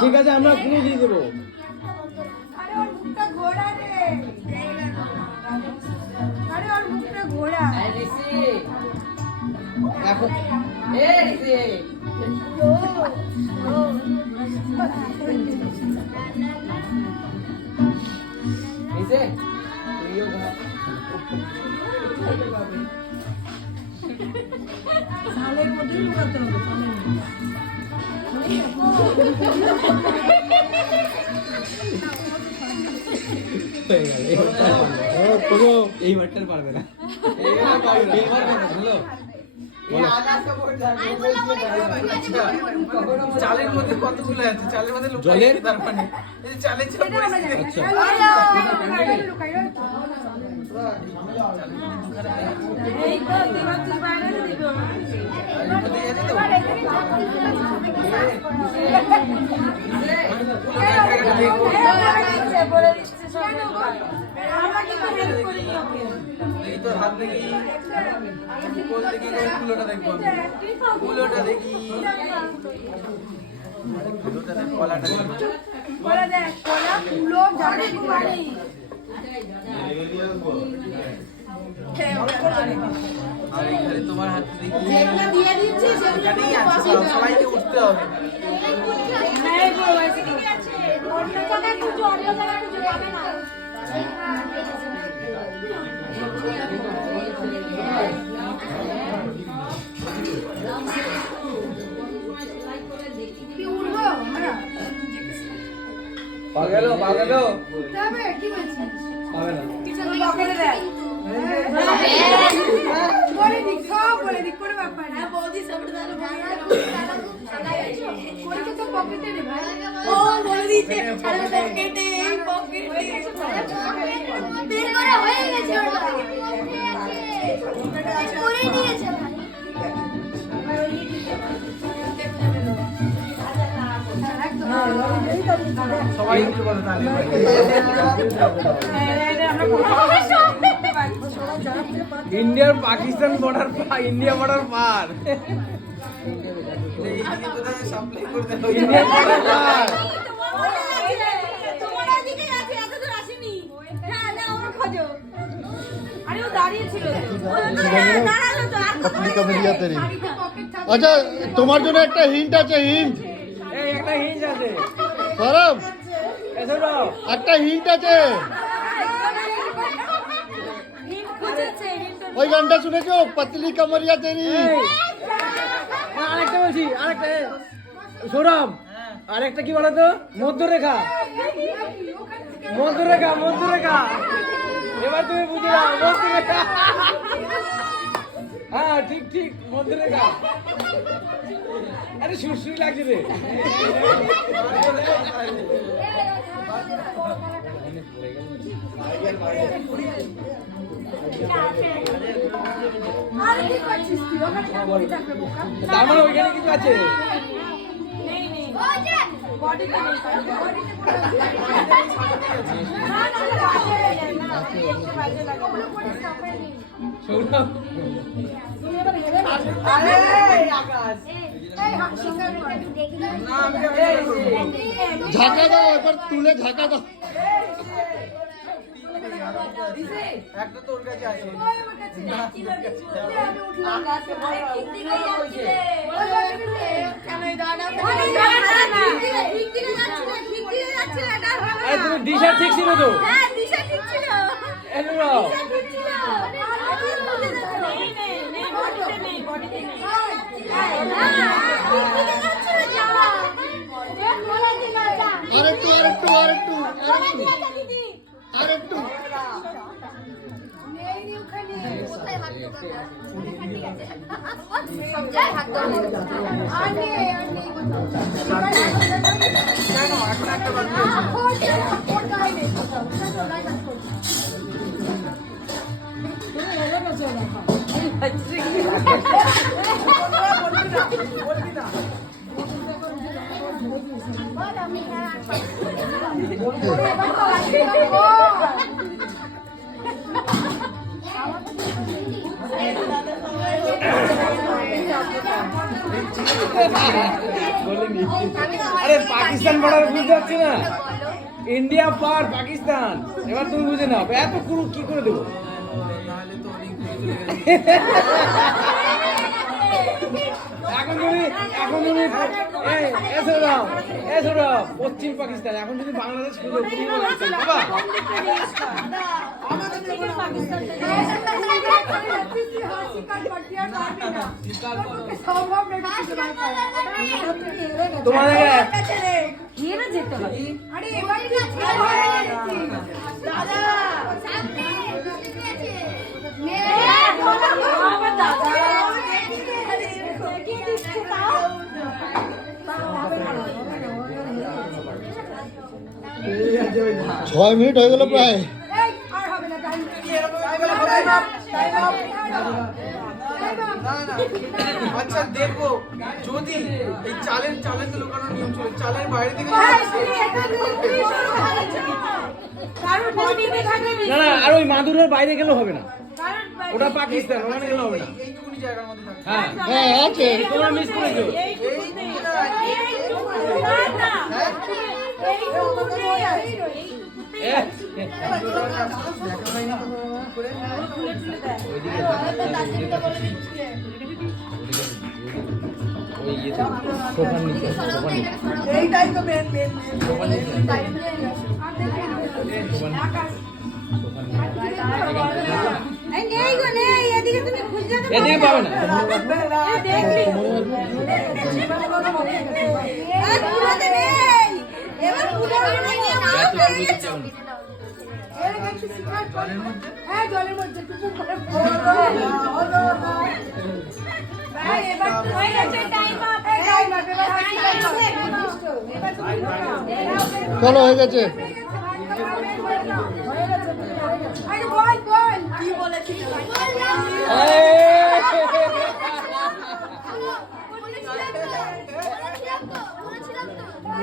ঠিক আছে আমরা ক্লু দিয়ে দেবো। আরে ওর মুখটা ঘোড়া রে। আরে ওর মুখটা ঘোড়া। এখন সালের মধ্যে লুকাতে হবে সালের মধ্যে। এই মাঠটার পারবে না। চালের মধ্যে কতগুলো আছে, চালের মধ্যে জলের? তার মানে এই চালের ছিল পরিস্থিতি। আচ্ছা এই তো দিবা তুই বাইরে দিবি এর মধ্যে আছে তো বলে দিচ্ছে সব আমরা কিন্তু হেল্প করি ওকে। এই তো হাত দেখি, কোল দেখি, কুলোটা দেখবো, কুলোটা দেখি, কুলোটা দেখি, কলাটা দেখি। বলে দেখ কোলা কুলো জানে কুমারী। আর এখানে তোমার হাতে দেখি, যেগুলো দিয়ে দিচ্ছি সেগুলো এখানেই আছে, সবাইকে উঠতে হবে। এই গো আছে কি আছে অন্য জায়গায় খুঁজো অন্য জায়গায় খুঁজো পাবে না। কি উড়বো আমরা পাগল তবে কি বলছিস পাবে না। কিছু পকেটে দেখ বলে দিক সব বলে দিক করে ব্যাপার না বৌদি সবটা দাঁড়ো করে তো পকেটে রে ভাই ও বলে দিতে আরে পকেটে বের করা হয়ে গেছে ওটা করে নিয়েছে সবাই উঠতে পারো তাহলে। ইন্ডিয়ার পাকিস্তান বর্ডার পার, ইন্ডিয়া বর্ডার পার, এইদিকে কোথায় সাপ্লাই করতে হবে? ইন্ডিয়া বর্ডার পার। पतली कमरिया तेरी। अच्छा তোমার জন্য একটা হিন্ট আছে, হিন্ট এই একটা হিঞ্জ আছে সরব, এসো না একটা হিন্ট আছে। ওই গানটা শুনেছো, পতলি কমরিয়া তেরি? আরেকটা বলছি, আরেকটা সৌরভ, আরেকটা কি বলতো, মধ্যরেখা, মধ্যরেখা, মধ্যরেখা। এবার তুমি বুঝে নাও, মধ্যরেখা। হ্যাঁ ঠিক ঠিক, মধ্যরেখা। আরে সুরসুরি লাগছে রে। আরে কি করছিস তুই ওখানে কেন বসে থাকবে বোকা তার মানে ওইখানে কিছু আছে। নেই নেই বডিতে নেই না না বাজে হয়ে যায় না একটু বাজে লাগে ওগুলো পড়ে স্টপে নেই সৌরভ আরে আকাশ, এই হাসিকার দেখি না আমি ঝাঁকা দাও, এবার তুলে ঝাঁকা দাও। একটা তোর কাছে আছে। আকাশে ভয় ঠিক দিকে যাচ্ছে কেন দাঁড়া ঠিক দিকে যাচ্ছে না আরে তুমি দিশা ঠিক ছিল তো। হ্যাঁ দিশা ঠিক ছিল এসো না। ঠিক ছিল নেই নেই নেই বডিতে নেই বডিতে নেই ঠিক দিকে যাচ্ছে না যাওয়া বলে দিল যা আরেকটু আরেকটু আরেকটু আরেকটু দিদি আরেকটু। নেই নি ওখানে কোথায় হাত দোকান ওখানে ঠিক আছে সব জায়গায় হাত দোকান আর নেই কোথাও কেন এখন একটা বাকি আছে? ওর গায়ে নেই কোথাও চলো লাইট অফ করো বলবি না। বল আমি হ্যাঁ বলিনি। আমি তোমার আরে পাকিস্তান বর্ডার বুঝতে পারছি না, বলো। ইন্ডিয়া পার পাকিস্তান, এবার তুমি বুঝে নাও এত কুরু কি করে দেবো। নাহলে তো অনেক দূরে চলে গেছে। এখন তুমি পশ্চিম পাকিস্তান, এখন যদি বাংলাদেশ খুঁজে বাবা তোমাদের যেতে হবে। আরে এবার দাদা সামনে বুঝতে পেরেছে। আমার দাদা কি দিচ্ছে তাও 6 মিনিট হয়ে গেল প্রায়। আর হবে না টাইম আচ্ছা দেখো, যদি এই চালের তো লুকানো নিয়ম ছিল, চালের বাইরে থেকে না না, আর ওই মাদুরের বাইরে গেলেও হবে না, ওটা পাকিস্তান, ওখানে গেলে হবে না। এইটুকুনি জায়গার মধ্যে থাকে। হ্যাঁ হ্যাঁ আছে। তোমরা মিস করেছো। ওই ইয়েতে সোফার নিচে, সোফার নিচে। এইটাই তো মেন মেন নেই গো নেই, এদিকে তুমি খুঁজে তো এদিকে পাবে না। এবার হ্যাঁ জলের মধ্যে টুকু করে চলো হয়ে গেছে। কি বলেছিল এই!